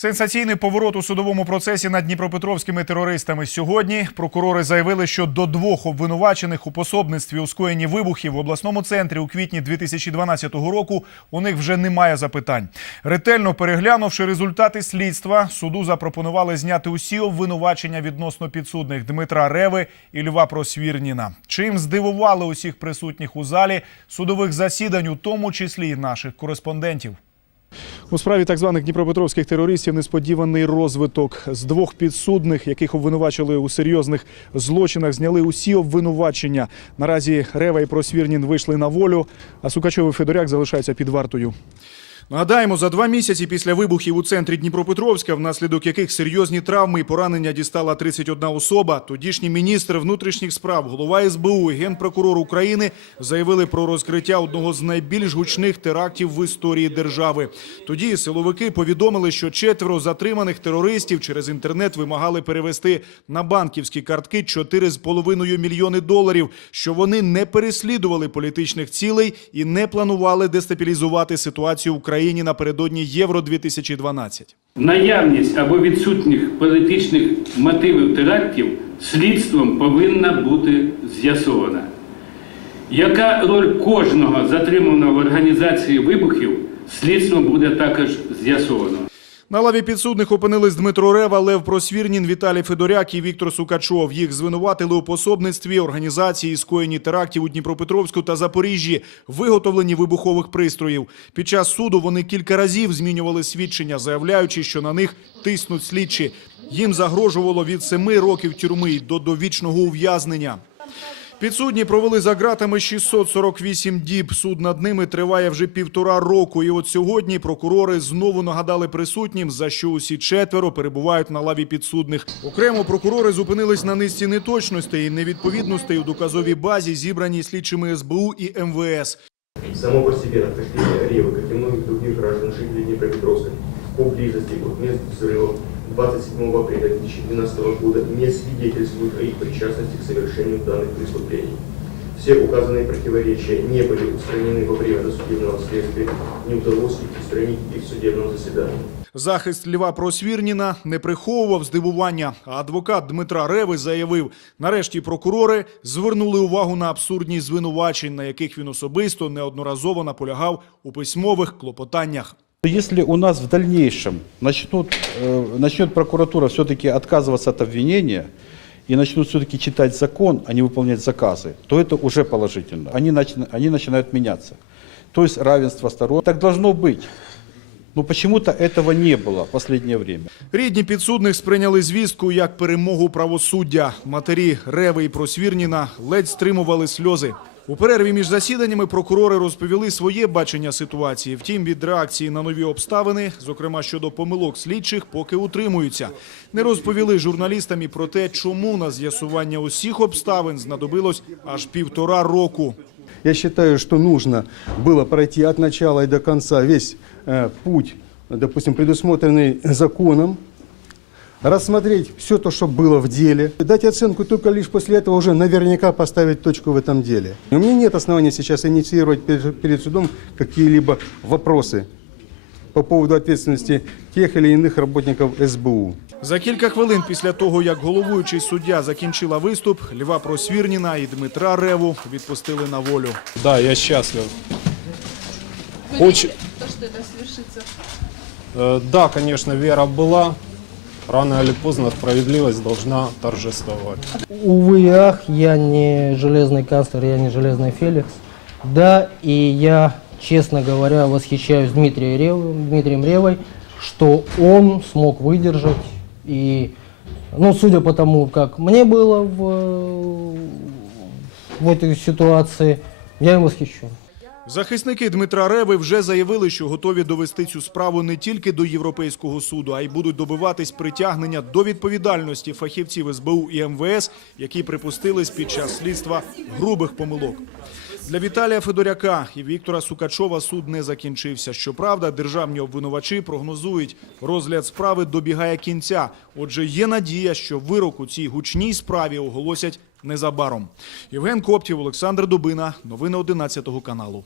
Сенсаційний поворот у судовому процесі над дніпропетровськими терористами. Сьогодні прокурори заявили, що до двох обвинувачених у пособництві у скоєнні вибухів в обласному центрі у квітні 2012 року у них вже немає запитань. Ретельно переглянувши результати слідства, суду запропонували зняти усі обвинувачення відносно підсудних Дмитра Реви і Льва Просвірніна. Чим здивували усіх присутніх у залі судових засідань, у тому числі й наших кореспондентів. У справі так званих дніпропетровських терористів несподіваний розвиток. З двох підсудних, яких обвинувачили у серйозних злочинах, зняли усі обвинувачення. Наразі Рева і Просвірнін вийшли на волю, а Сукачов і Федоряк залишаються під вартою. Нагадаємо, за два місяці після вибухів у центрі Дніпропетровська, внаслідок яких серйозні травми і поранення дістала 31 особа, тодішній міністр внутрішніх справ, голова СБУ і генпрокурор України заявили про розкриття одного з найбільш гучних терактів в історії держави. Тоді силовики повідомили, що четверо затриманих терористів через інтернет вимагали перевести на банківські картки 4,5 мільйони доларів, що вони не переслідували політичних цілей і не планували дестабілізувати ситуацію в Україні напередодні Євро 2012. Наявність або відсутніх політичних мотивів терактів слідством повинна бути з'ясована. Яка роль кожного затриманого в організації вибухів, слідством буде також з'ясовано. На лаві підсудних опинились Дмитро Рева, Лев Просвірнін, Віталій Федоряк і Віктор Сукачов. Їх звинуватили у пособництві організації скоєнні терактів у Дніпропетровську та Запоріжжі, виготовленні вибухових пристроїв. Під час суду вони кілька разів змінювали свідчення, заявляючи, що на них тиснуть слідчі. Їм загрожувало від семи років тюрми до довічного ув'язнення. Підсудні провели за ґратами 648 діб. Суд над ними триває вже півтора року. І от сьогодні прокурори знову нагадали присутнім, за що усі четверо перебувають на лаві підсудних. Окремо прокурори зупинились на низці неточностей і невідповідностей у доказовій базі, зібраній слідчими СБУ і МВС. Само по себе нахождение Ревы, как и многих других граждан жителей Днепропетровска, по близости от мест 27 апреля 2012 года не свидетельствует о их причастности к совершению данных преступлений. Все указанные противоречия не были устранены во время досудебного следствия, не удалось их устранить и в судебном заседании. Захист Льва Просвірніна не приховував здивування. А адвокат Дмитра Реви заявив, нарешті прокурори звернули увагу на абсурдність звинувачень, на яких він особисто неодноразово наполягав у письмових клопотаннях. Если у нас в дальнейшем начнут, э, начнет прокуратура все-таки отказываться от обвинения и начнут все-таки читать закон, а не выполнять заказы, то это уже положительно. Они, начи- они начинают меняться. То есть равенство сторон. Так должно быть. Но почему-то этого не было в последнее время. Рідні підсудних сприйняли звістку як перемогу правосуддя. Матері Реви і Просвірніна ледь стримували сльози. У перерві між засіданнями прокурори розповіли своє бачення ситуації. Втім, від реакції на нові обставини, зокрема щодо помилок слідчих, поки утримуються. Не розповіли журналістам і про те, чому на з'ясування усіх обставин знадобилось аж півтора року. Я считаю, что нужно было пройти от начала и до конца весь э, путь, допустим, предусмотренный законом, рассмотреть все то, что было в деле, дать оценку только лишь после этого уже наверняка поставить точку в этом деле. И у меня нет оснований сейчас инициировать перед, перед судом какие-либо вопросы по поводу ответственности тех или иных работников СБУ. За кілька хвилин після того, як головуючий суддя закінчила виступ, Льва Просвірніна і Дмитра Реву відпустили на волю. Да, я счастлив. Вы Очень- верите в то, что это свершится? Э, Да, конечно, вера была. Рано или поздно справедливость должна торжествовать. Увы и ах, я не железный канцлер, я не железный Феликс. Да, и я, честно говоря, восхищаюсь Дмитрием Ревой, Дмитрием Ревой, что он смог выдержать. И, ну, судя по тому, как мне было в, в этой ситуации, я им восхищен. Захисники Дмитра Реви вже заявили, що готові довести цю справу не тільки до Європейського суду, а й будуть добиватись притягнення до відповідальності фахівців СБУ і МВС, які припустились під час слідства грубих помилок. Для Віталія Федоряка і Віктора Сукачова суд не закінчився. Щоправда, державні обвинувачі прогнозують, розгляд справи добігає кінця. Отже, є надія, що вирок у цій гучній справі оголосять незабаром. Євген Коптів, Олександр Дубина. Новини 11 каналу.